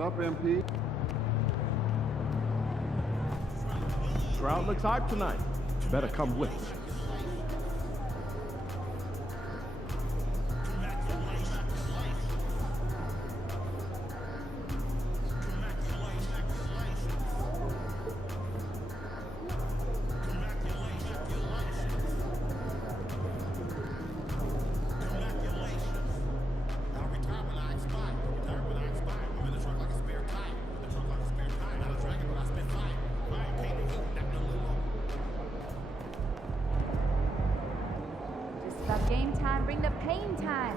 up, MP? Crowd looks hyped tonight. Better come with us. About game time, bring the pain time.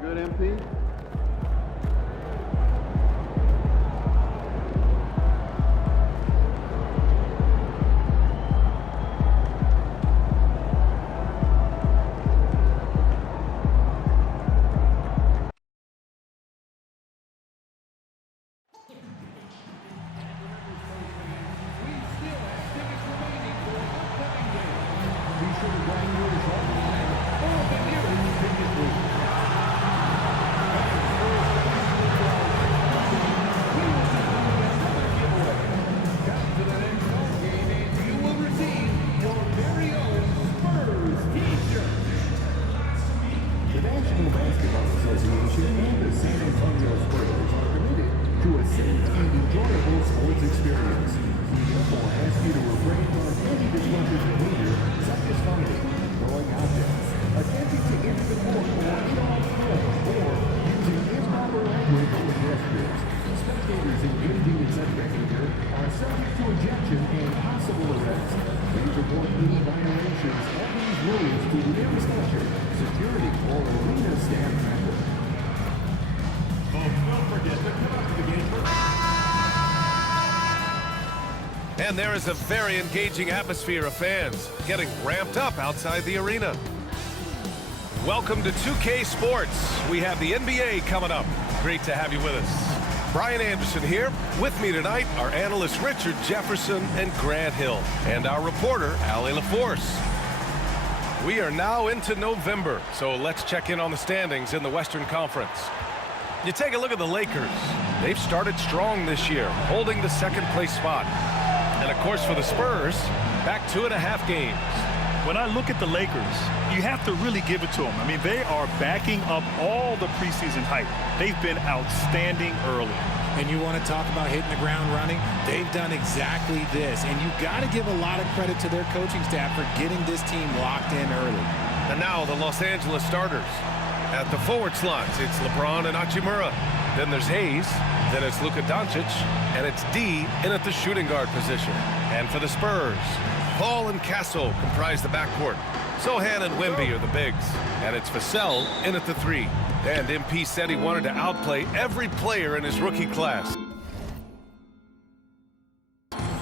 Good, MP? And there is a very engaging atmosphere of fans getting ramped up outside the arena. Welcome to 2K Sports. We have the NBA coming up. Great to have you with us. Brian Anderson here. With me tonight are analysts Richard Jefferson and Grant Hill, and our reporter, Ali LaForce. We are now into November, so let's check in on the standings in the Western Conference. You take a look at the Lakers. They've started strong this year, holding the second-place spot. And, of course, for the Spurs, back 2.5 games. When I look at the Lakers, you have to really give it to them. I mean, they are backing up all the preseason hype. They've been outstanding early. And you want to talk about hitting the ground running? They've done exactly this. And you got to give a lot of credit to their coaching staff for getting this team locked in early. And now the Los Angeles starters. At the forward slots, it's LeBron and Hachimura. Then there's Hayes. Then it's Luka Doncic. And it's D in at the shooting guard position. And for the Spurs, Paul and Castle comprise the backcourt. Sohan and Wemby are the bigs. And it's Vassell in at the 3. And MP said he wanted to outplay every player in his rookie class.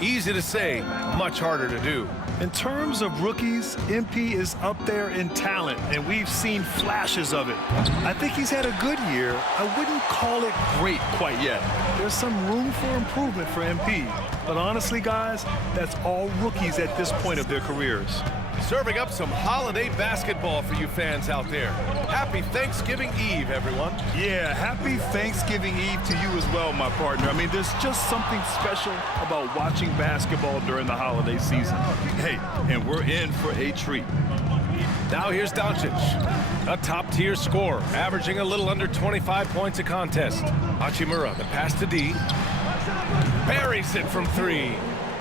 Easy to say, much harder to do. In terms of rookies, MP is up there in talent, and we've seen flashes of it. I think he's had a good year. I wouldn't call it great quite yet. There's some room for improvement for MP. But honestly, guys, that's all rookies at this point of their careers. serving up some holiday basketball for you fans out there. Happy Thanksgiving Eve, everyone. Yeah, happy Thanksgiving Eve to you as well, my partner. I mean, there's just something special about watching basketball during the holiday season. Hey, and we're in for a treat. Now here's Doncic, a top-tier scorer, averaging a little under 25 points a contest. Hachimura, the pass to D. Buries it from 3.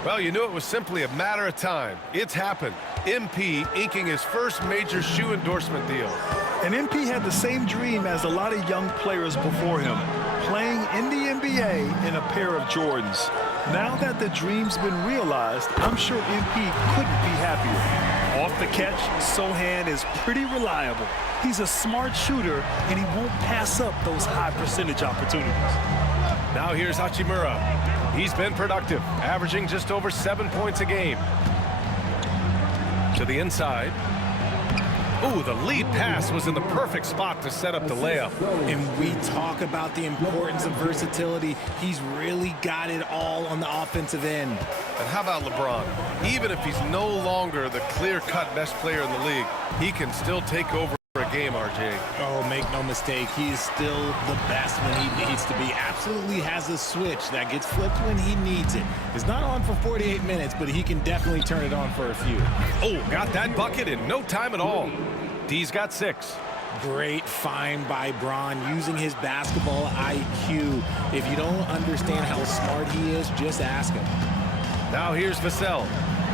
Well, you knew it was simply a matter of time. It's happened. MP inking his first major shoe endorsement deal. And MP had the same dream as a lot of young players before him, playing in the NBA in a pair of Jordans. Now that the dream's been realized, I'm sure MP couldn't be happier. Off the catch, Sohan is pretty reliable. He's a smart shooter, and he won't pass up those high percentage opportunities. Now here's Hachimura. He's been productive, averaging just over 7 points a game. To the inside. Ooh, the lead pass was in the perfect spot to set up the layup. And we talk about the importance of versatility. He's really got it all on the offensive end. And how about LeBron? Even if he's no longer the clear-cut best player in the league, he can still take over a game, RJ. Oh, make no mistake, he is still the best when he needs to be. Absolutely has a switch that gets flipped when he needs it. It's not on for 48 minutes, but he can definitely turn it on for a few. Oh, got that bucket in no time at all. D's got 6. Great find by Bron, using his basketball IQ. If you don't understand how smart he is, just ask him. Now here's Vassell.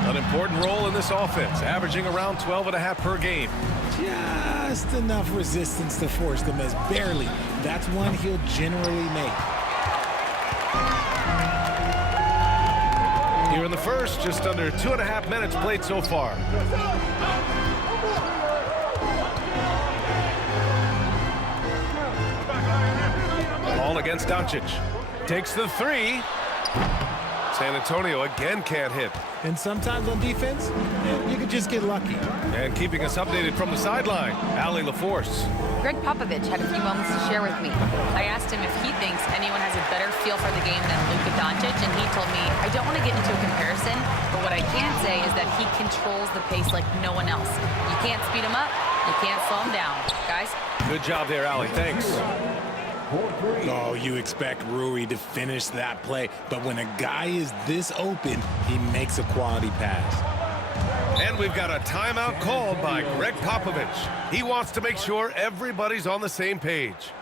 An important role in this offense, averaging around 12.5 per game. Just enough resistance to force the miss, barely. That's one he'll generally make. Here in the first, just under 2.5 minutes played so far. Ball against Doncic. Takes the 3. San Antonio again can't hit. And sometimes on defense, you could just get lucky. And keeping us updated from the sideline, Allie LaForce. Greg Popovich had a few moments to share with me. I asked him if he thinks anyone has a better feel for the game than Luka Doncic, and he told me, I don't want to get into a comparison, but what I can say is that he controls the pace like no one else. You can't speed him up, you can't slow him down. Guys? Good job there, Allie. Thanks. Oh, you expect Rui to finish that play, but when a guy is this open, he makes a quality pass. And we've got a timeout called by Greg Popovich. He wants to make sure everybody's on the same page.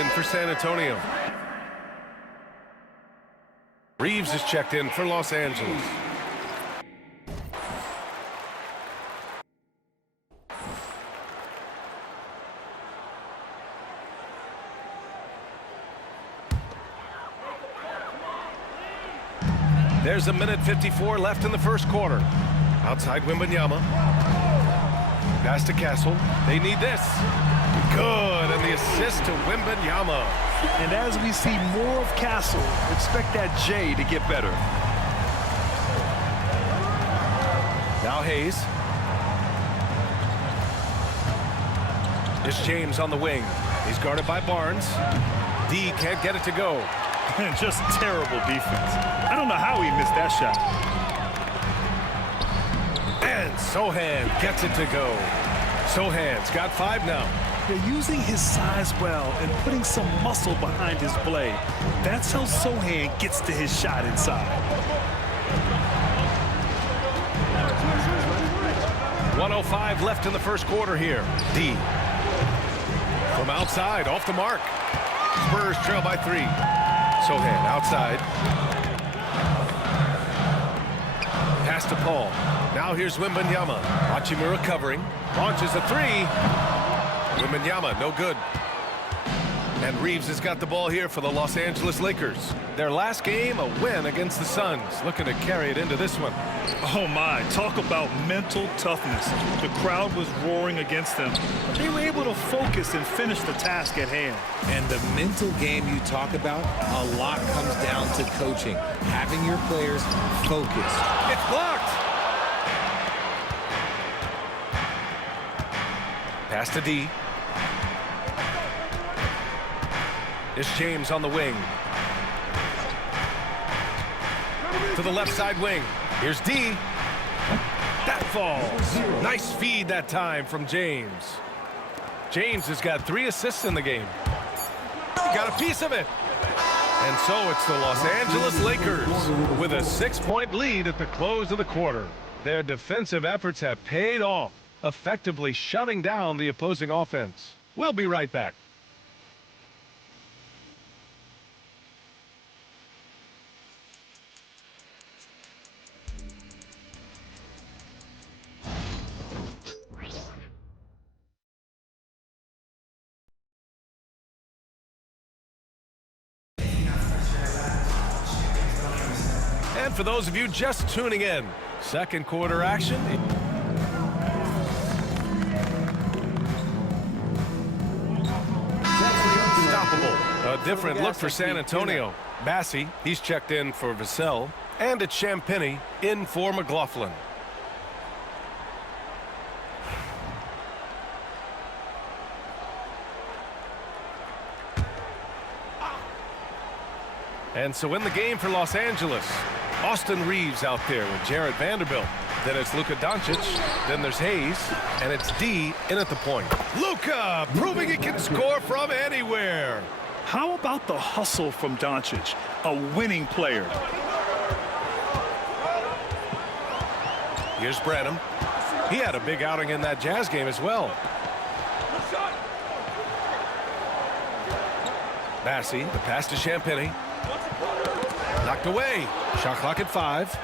in for San Antonio. Reeves is checked in for Los Angeles. There's a minute 54 left in the first quarter. Outside Wembanyama. Pass to Castle. They need this. Good, and the assist to Wembanyama. And as we see more of Castle, expect that J to get better. Now Hayes. It's James on the wing. He's guarded by Barnes. D can't get it to go. Just terrible defense. I don't know how he missed that shot. And Sohan gets it to go. Sohan's got 5 now. They're using his size well and putting some muscle behind his play. That's how Sohan gets to his shot inside. 1:05 left in the first quarter here. D. From outside, off the mark. Spurs trail by 3. Sohan outside. Pass to Paul. Now here's Wembanyama. Hachimura covering. Launches a 3. Wembanyama, no good. And Reeves has got the ball here for the Los Angeles Lakers. Their last game, a win against the Suns. Looking to carry it into this one. Oh my, talk about mental toughness. The crowd was roaring against them, but they were able to focus and finish the task at hand. And the mental game you talk about, a lot comes down to coaching. Having your players focus. It's blocked. Pass to D. It's James on the wing. To the left side wing. Here's D. That falls. Nice feed that time from James. James has got 3 assists in the game. He got a piece of it. And so it's the Los Angeles Lakers with a 6-point lead at the close of the quarter. Their defensive efforts have paid off, effectively shutting down the opposing offense. We'll be right back. And for those of you just tuning in, second quarter action. Unstoppable. A different look for San Antonio. Massey, he's checked in for Vassell. And it's Champagny in for McLaughlin. And so in the game for Los Angeles, Austin Reeves out there with Jarrett Vanderbilt. Then it's Luka Doncic. Then there's Hayes. And it's D in at the point. Luka proving he can score from anywhere. How about the hustle from Doncic, a winning player? Here's Branham. He had a big outing in that Jazz game as well. Massey, the pass to Champagny. Knocked away. Shot clock at 5.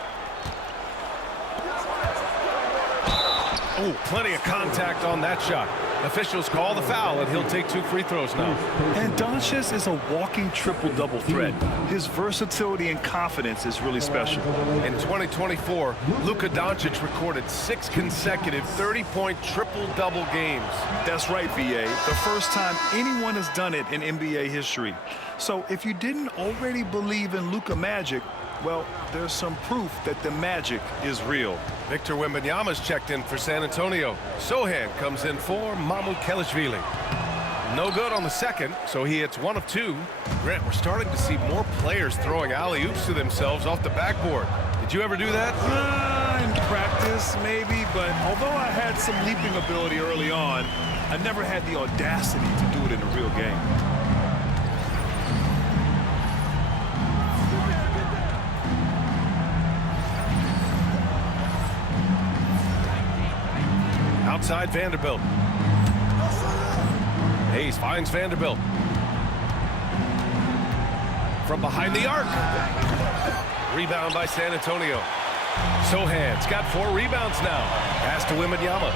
Oh, plenty of contact on that shot. Officials call the foul, and he'll take 2 free throws now. And Doncic is a walking triple-double threat. His versatility and confidence is really special. In 2024, Luka Doncic recorded 6 consecutive 30-point triple-double games. That's right, VA. The first time anyone has done it in NBA history. So if you didn't already believe in Luka magic, well, there's some proof that the magic is real. Victor Wembanyama's checked in for San Antonio. Sohan comes in for Mamoukelashvili. No good on the second, so he hits 1 of 2. Grant, we're starting to see more players throwing alley-oops to themselves off the backboard. Did you ever do that? In practice, maybe, but although I had some leaping ability early on, I never had the audacity to do it in a real game. Outside Vanderbilt. Hayes finds Vanderbilt. from behind the arc. Rebound by San Antonio. Sohan's got 4 rebounds now. Pass to Wembanyama.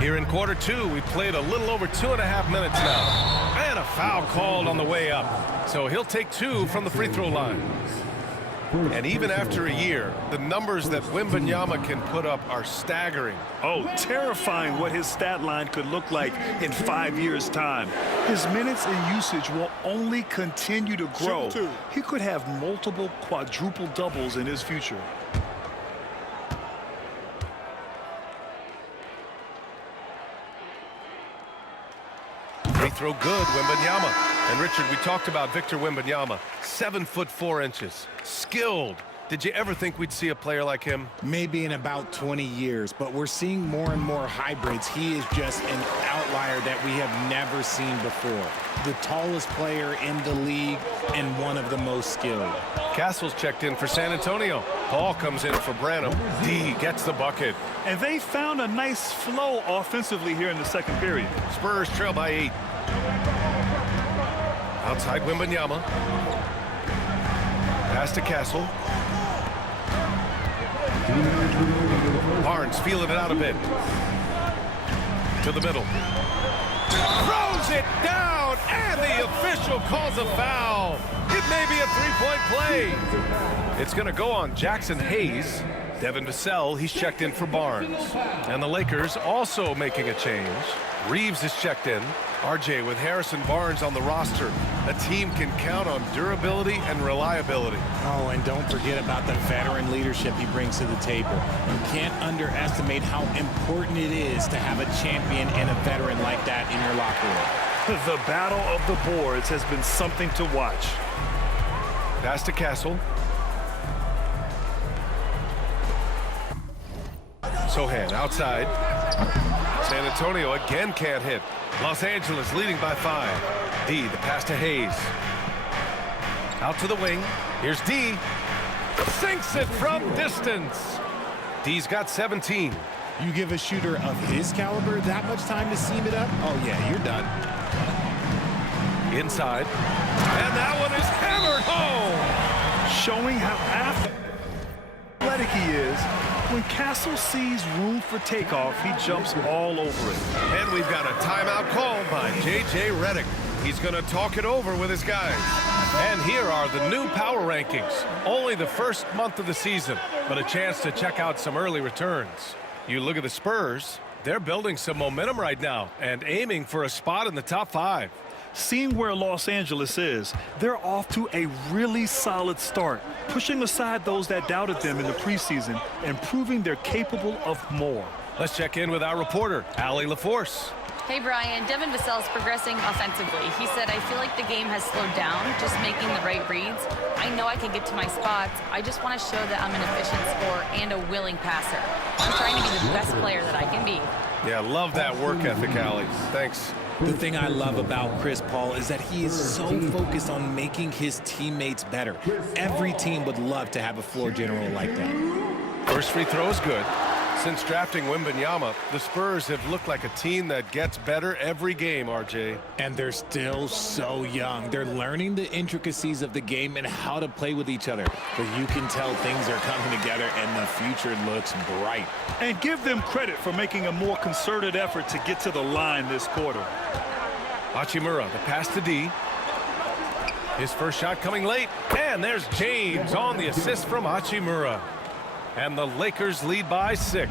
Here in quarter 2, we played a little over 2.5 minutes now. And a foul called on the way up. So he'll take 2 from the free throw line. And even after a year, the numbers that Wembanyama can put up are staggering. Oh, terrifying what his stat line could look like in 5 years' time. His minutes and usage will only continue to grow. He could have multiple quadruple doubles in his future. Free throw good, Wembanyama. And Richard, we talked about Victor Wembanyama, 7'4". Skilled. Did you ever think we'd see a player like him? Maybe in about 20 years, but we're seeing more and more hybrids. He is just an outlier that we have never seen before. The tallest player in the league and one of the most skilled. Castle's checked in for San Antonio. Paul comes in for Branham. D gets the bucket. And they found a nice flow offensively here in the second period. Spurs trail by 8. Outside Wembanyama. Pass to Castle. Barnes feeling it out a bit. To the middle. Throws it down, and the official calls a foul. It may be a three-point play. It's going to go on Jackson Hayes. Devin Vassell, he's checked in for Barnes. And the Lakers also making a change. Reeves is checked in. RJ with Harrison Barnes on the roster. A team can count on durability and reliability. Oh, and don't forget about the veteran leadership he brings to the table. You can't underestimate how important it is to have a champion and a veteran like that in your locker room. The battle of the boards has been something to watch. Pass to Castle. Sohan outside. San Antonio again can't hit. Los Angeles leading by 5. D, the pass to Hayes. Out to the wing. Here's D. Sinks it from distance. D's got 17. You give a shooter of his caliber that much time to seam it up? Oh, yeah, you're done. Inside. And that one is hammered home. Showing how athletic he is. When Castle sees room for takeoff, he jumps all over it. And we've got a timeout called by J.J. Redick. He's going to talk it over with his guys. And here are the new power rankings. Only the first month of the season, but a chance to check out some early returns. You look at the Spurs, they're building some momentum right now and aiming for a spot in the top 5. Seeing where Los Angeles is, they're off to a really solid start, pushing aside those that doubted them in the preseason and proving they're capable of more. Let's check in with our reporter, Allie LaForce. Hey, Brian. Devin Vassell is progressing offensively. He said, I feel like the game has slowed down, just making the right reads. I know I can get to my spots. I just want to show that I'm an efficient scorer and a willing passer. I'm trying to be the best player that I can be. Yeah, love that work ethic, Allie. Thanks. The thing I love about Chris Paul is that he is so focused on making his teammates better. Every team would love to have a floor general like that. First free throw is good. Since drafting Wembanyama, the Spurs have looked like a team that gets better every game, RJ. And they're still so young. They're learning the intricacies of the game and how to play with each other. But you can tell things are coming together and the future looks bright. And give them credit for making a more concerted effort to get to the line this quarter. Hachimura, the pass to D. His first shot coming late. And there's James on the assist from Hachimura. And the Lakers lead by 6.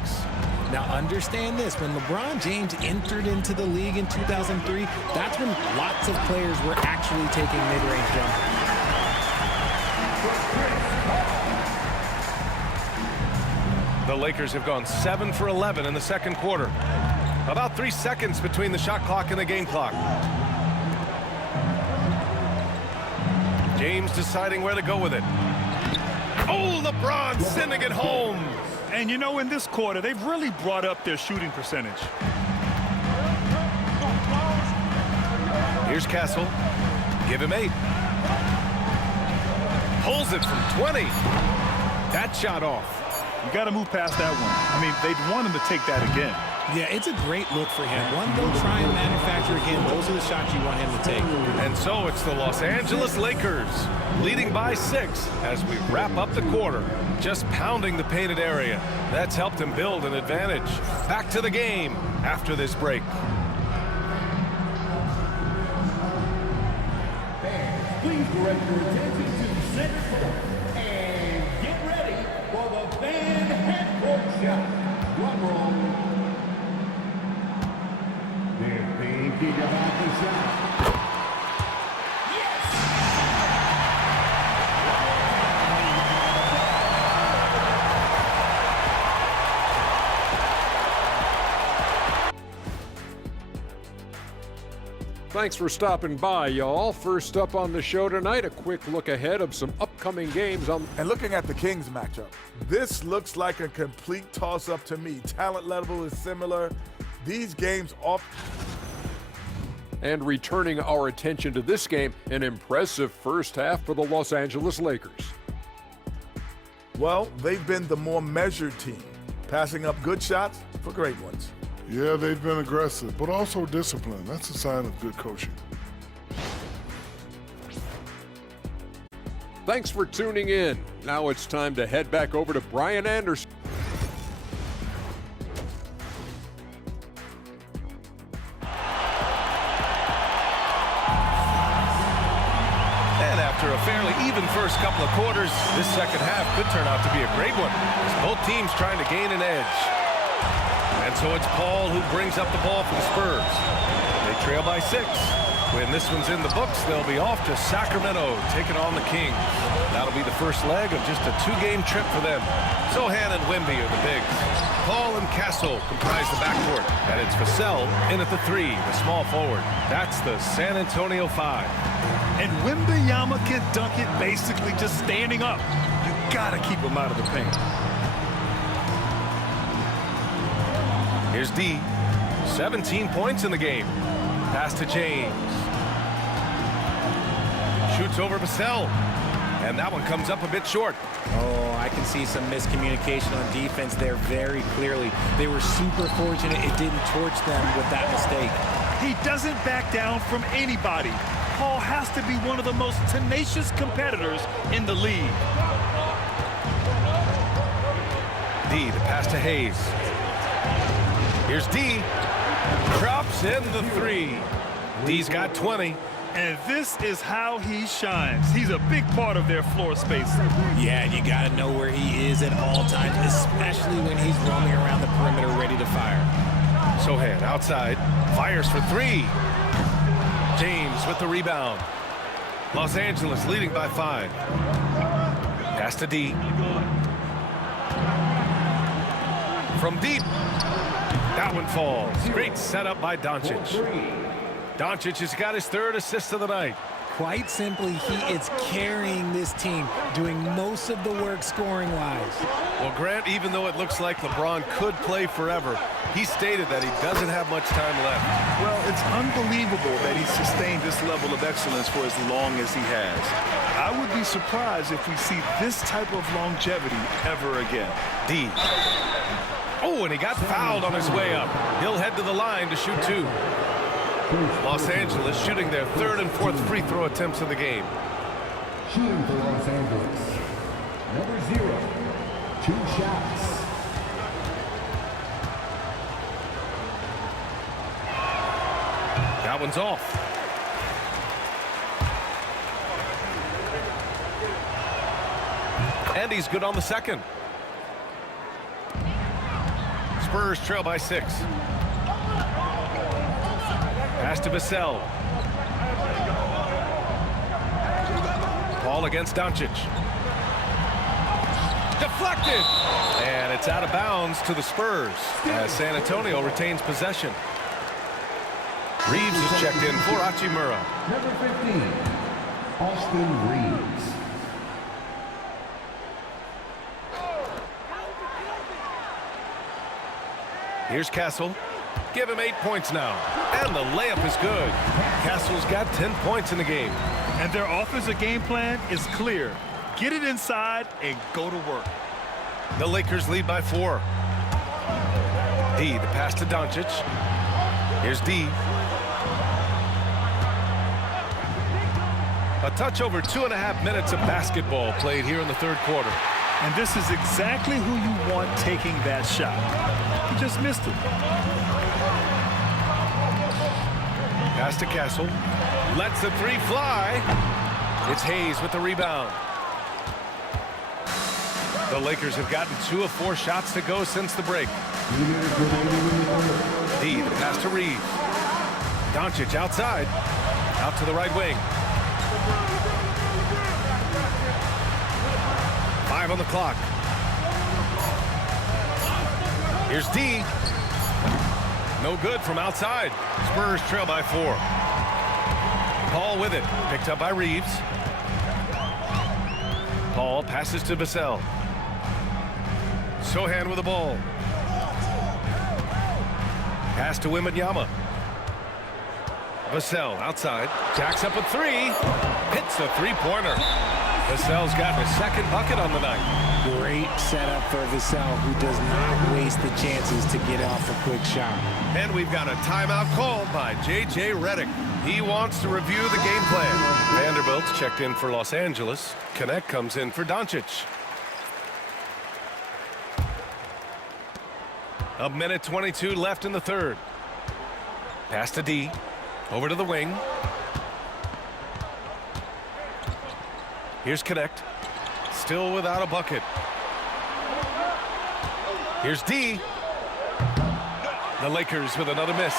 Now understand this, when LeBron James entered into the league in 2003, that's when lots of players were actually taking mid-range jumpers. The Lakers have gone 7 for 11 in the second quarter. About 3 seconds between the shot clock and the game clock. James deciding where to go with it. Oh, LeBron sending it home. And you know, in this quarter, they've really brought up their shooting percentage. Here's Castle. Give him 8. Pulls it from 20. That shot off. You got to move past that one. I mean, they'd want him to take that again. Yeah, it's a great look for him. One, go try and manufacture again. Those are the shots you want him to take. And so it's the Los Angeles Lakers leading by 6 as we wrap up the quarter. Just pounding the painted area. That's helped him build an advantage. Back to the game after this break. Please direct your attention to center court and get ready for the fan head-court shot. Drum roll. They're thinking about the shot. Yes! Thanks for stopping by, y'all. First up on the show tonight, a quick look ahead of some upcoming games on. And looking at the Kings matchup, this looks like a complete toss-up to me. Talent level is similar. These games off. And returning our attention to this game, an impressive first half for the Los Angeles Lakers. Well, they've been the more measured team, passing up good shots for great ones. Yeah, they've been aggressive, but also disciplined. That's a sign of good coaching. Thanks for tuning in. Now it's time to head back over to Brian Anderson. And after a fairly even first couple of quarters, this second half could turn out to be a great one, as both teams trying to gain an edge. And so it's Paul who brings up the ball for the Spurs. They trail by 6. When this one's in the books, they'll be off to Sacramento, taking on the Kings. That'll be the first leg of just a 2-game trip for them. Sohan and Wemby are the bigs. Paul and Castle comprise the backcourt. And it's Vassell in at the 3, the small forward. That's the San Antonio 5. And Wembanyama can dunk it basically just standing up. You gotta keep him out of the paint. Here's D. 17 points in the game. Pass to James. Shoots over Vassell. And that one comes up a bit short. Oh, I can see some miscommunication on defense there very clearly. They were super fortunate it didn't torch them with that mistake. He doesn't back down from anybody. Paul has to be one of the most tenacious competitors in the league. D, the pass to Hayes. Here's D. Drops in the 3. D's got 20. And this is how he shines. He's a big part of their floor space. Yeah, and you got to know where he is at all times, especially when he's roaming around the perimeter ready to fire. Sohan outside. Fires for 3. James with the rebound. Los Angeles leading by 5. Pass to D. From deep. That one falls. Great setup by Doncic. Doncic has got his 3rd assist of the night. Quite simply, he is carrying this team, doing most of the work scoring-wise. Well, Grant, even though it looks like LeBron could play forever, he stated that he doesn't have much time left. Well, it's unbelievable that he's sustained this level of excellence for as long as he has. I would be surprised if we see this type of longevity ever again. D. Oh, and he got fouled on his way up. He'll head to the line to shoot 2. Los Angeles shooting their 3rd and 4th free throw attempts of the game. Shooting for Los Angeles. Number 0. 2 shots. That one's off. And he's good on the 2nd. Spurs trail by 6. Pass to Vassell. Paul against Doncic. Deflected! And it's out of bounds to the Spurs as San Antonio retains possession. Reeves is checked in for Hachimura. Number 15, Austin Reeves. Here's Castle. Give him 8 points now. And the layup is good. Castle's got 10 points in the game. And their offensive game plan is clear. Get it inside and go to work. The Lakers lead by 4. D, the pass to Doncic. Here's D. A touch over 2.5 minutes of basketball played here in the third quarter. And this is exactly who you want taking that shot. He just missed it. Pass to Castle. Lets the three fly. It's Hayes with the rebound. The Lakers have gotten 2 of 4 shots to go since the break. D, the pass to Reeves. Doncic outside. Out to the right wing. 5 on the clock. Here's D. No good from outside. Spurs trail by 4. Paul with it. Picked up by Reeves. Paul passes to Vassell. Sohan with the ball. Pass to Wembanyama. Vassell outside. Jacks up a 3. Hits the three-pointer. Vassell's got his second bucket on the night. Great setup for Vassell, who does not waste the chances to get off a quick shot. And we've got a timeout called by J.J. Redick. He wants to review the game plan. Vanderbilt's checked in for Los Angeles. Connect comes in for Doncic. A minute 22 left in the third. Pass to D. Over to the wing. Here's Connect. Still without a bucket. Here's D. The Lakers with another miss.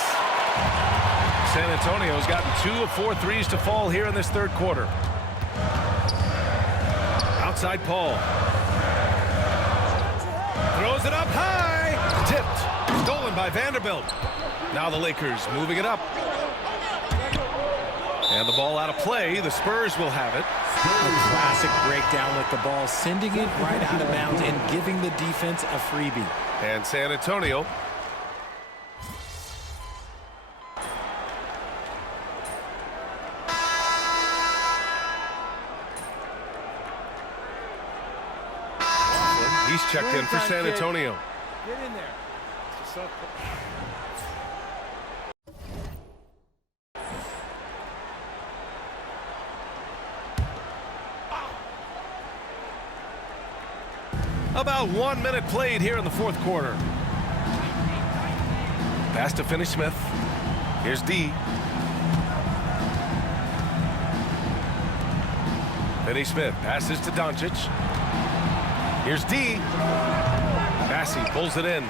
San Antonio's gotten 2 of 4 threes to fall here in this third quarter. Outside Paul. Throws it up high. Tipped. Stolen by Vanderbilt. Now the Lakers moving it up. And the ball out of play. The Spurs will have it. A classic breakdown with the ball, sending it right out of bounds and giving the defense a freebie. And San Antonio he's checked in for San Antonio. Get in there. About 1 minute played here in the fourth quarter. Pass to Finney-Smith. Here's D. Finney-Smith passes to Doncic. Here's D. Massey pulls it in.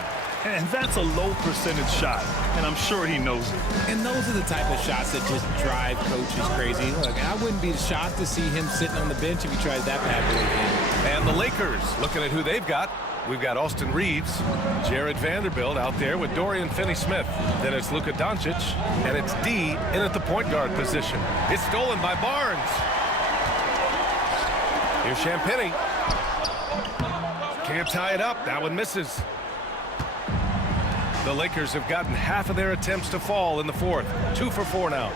And that's a low percentage shot, and I'm sure he knows it. And those are the type of shots that just drive coaches crazy. Look, I wouldn't be shocked to see him sitting on the bench if he tries that bad boy again. And the Lakers, looking at who they've got. We've got Austin Reeves, Jared Vanderbilt out there with Dorian Finney-Smith. Then it's Luka Doncic, and it's D in at the point guard position. It's stolen by Barnes. Here's Champagnie. Can't tie it up. That one misses. The Lakers have gotten half of their attempts to fall in the fourth. 2 for 4 now.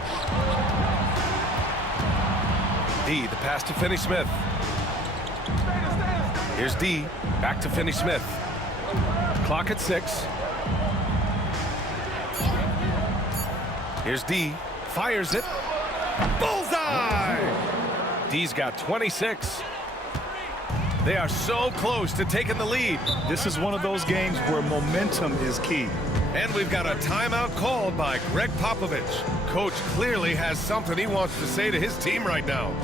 D, the pass to Finney-Smith. Here's D, back to Finney-Smith. Clock at 6. Here's D, fires it. Bullseye! D's got 26. They are so close to taking the lead. This is one of those games where momentum is key. And we've got a timeout called by Greg Popovich. Coach clearly has something he wants to say to his team right now.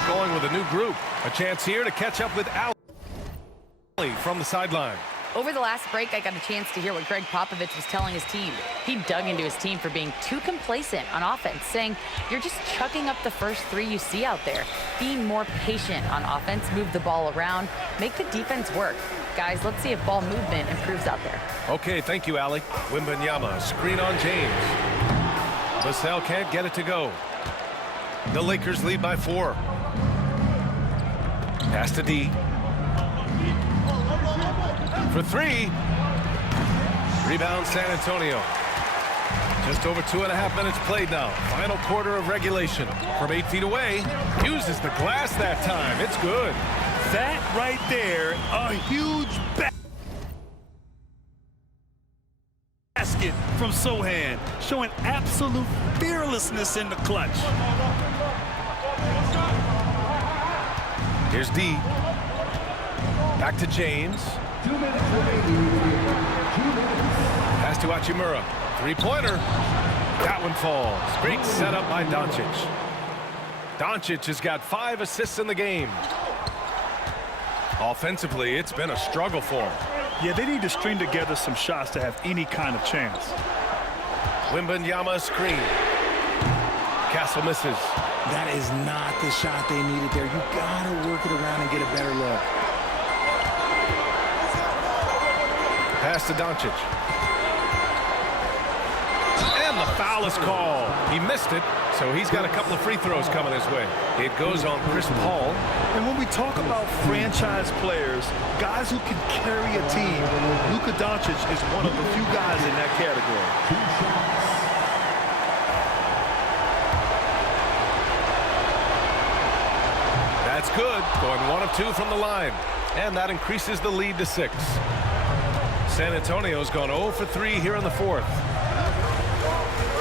out going with a new group. A chance here to catch up with Ali from the sideline. Over the last break, I got a chance to hear what Greg Popovich was telling his team. He dug into his team for being too complacent on offense, saying, you're just chucking up the first three you see out there. Be more patient on offense, move the ball around, make the defense work. Guys, let's see if ball movement improves out there. Okay, thank you, Ali. Wembanyama, screen on James. Leathal can't get it to go. The Lakers lead by 4. Pass to D. For 3. Rebound San Antonio. Just over 2.5 minutes played now. Final quarter of regulation. From 8 feet away, uses the glass that time. It's good. That right there, a huge basket from Sohan, showing absolute fearlessness in the clutch. Here's D. Back to James. 2 minutes remaining. 2 minutes. Pass to Hachimura. Three-pointer. That one falls. Great setup by Doncic. Doncic has got 5 assists in the game. Offensively, it's been a struggle for him. Yeah, they need to string together some shots to have any kind of chance. Wembanyama screen. Castle misses. That is not the shot they needed there. You gotta work it around and get a better look. Pass to Doncic. And the foul is called. He missed it, so he's got a couple of free throws coming his way. It goes on Chris Paul. And when we talk about franchise players, guys who can carry a team, Luka Doncic is one of the few guys in that category. 2 shots. That's good. Going 1 of 2 from the line. And that increases the lead to 6. San Antonio's gone 0 for 3 here in the 4th.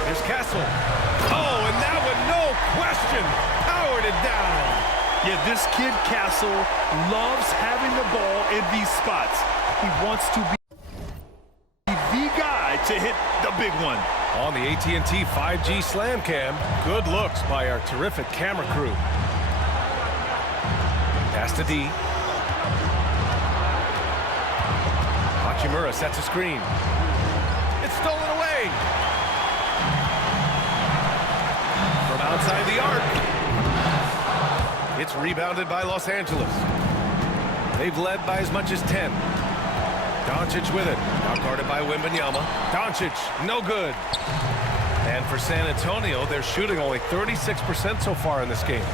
Here's Castle. Oh, and that one, no question, powered it down. Yeah, this kid, Castle, loves having the ball in these spots. He wants to be the guy to hit the big one. On the AT&T 5G Slam Cam, good looks by our terrific camera crew. Pass to D. Hachimura sets a screen. It's stolen away. From outside the arc. It's rebounded by Los Angeles. They've led by as much as 10. Doncic with it. Now guarded by Wembanyama. Doncic, no good. And for San Antonio, they're shooting only 36% so far in this game.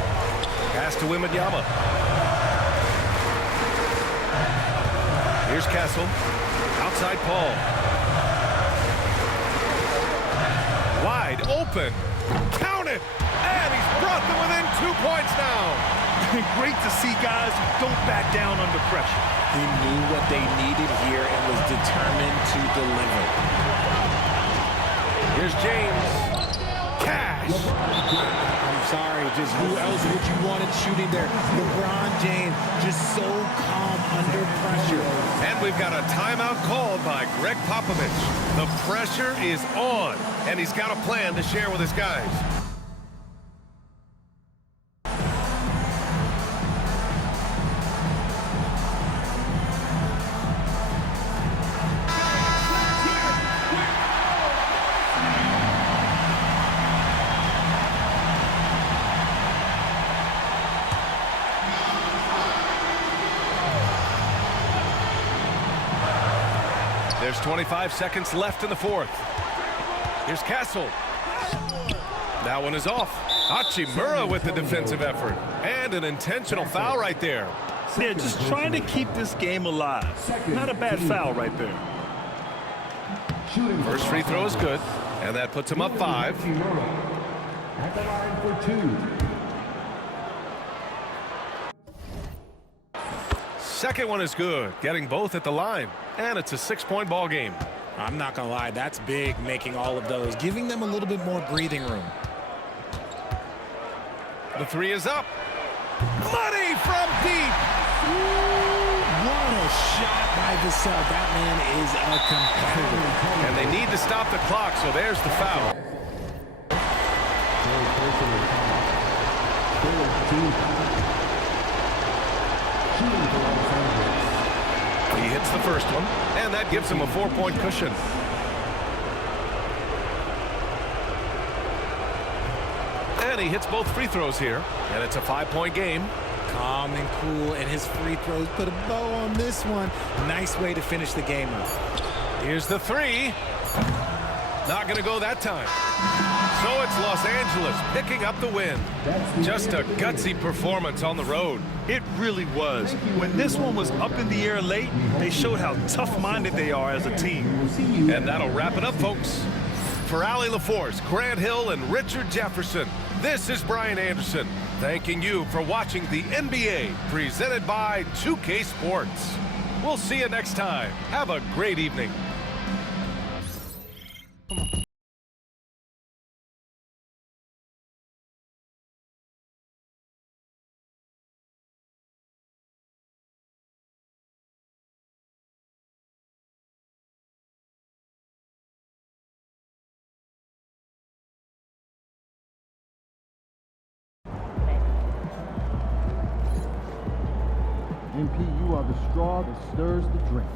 Pass to Wembanyama. Here's Castle. Outside Paul. Wide open. Count it! And he's brought them within 2 points now. Great to see guys who don't back down under pressure. He knew what they needed here and was determined to deliver. Here's James. Cash. I'm sorry, just who else would you want it shooting there? LeBron James, just so calm under pressure. And we've got a timeout called by Greg Popovich. The pressure is on, and he's got a plan to share with his guys. There's 25 seconds left in the 4th. Here's Castle. That one is off. Hachimura with the defensive effort. And an intentional foul right there. Yeah, just trying to keep this game alive. Not a bad foul right there. First free throw is good. And that puts him up 5. At the line for 2. Second one is good. Getting both at the line. And it's a 6-point ball game. I'm not gonna lie, that's big, making all of those, giving them a little bit more breathing room. The 3 is up. Money from deep. What a shot by Leathal. That man is a competitor. And they need to stop the clock, so there's the foul. Team. hits the first one, and that gives him a 4-point cushion. And he hits both free throws here, and it's a 5-point game. Calm and cool, and his free throws put a bow on this one. Nice way to finish the game up. Here's the three. Not going to go that time. So it's Los Angeles picking up the win. Just a gutsy performance on the road. It really was. When this one was up in the air late, they showed how tough-minded they are as a team. And that'll wrap it up, folks. For Allie LaForce, Grant Hill, and Richard Jefferson, this is Brian Anderson, thanking you for watching the NBA presented by 2K Sports. We'll see you next time. Have a great evening. MP, you are the straw that stirs the drink.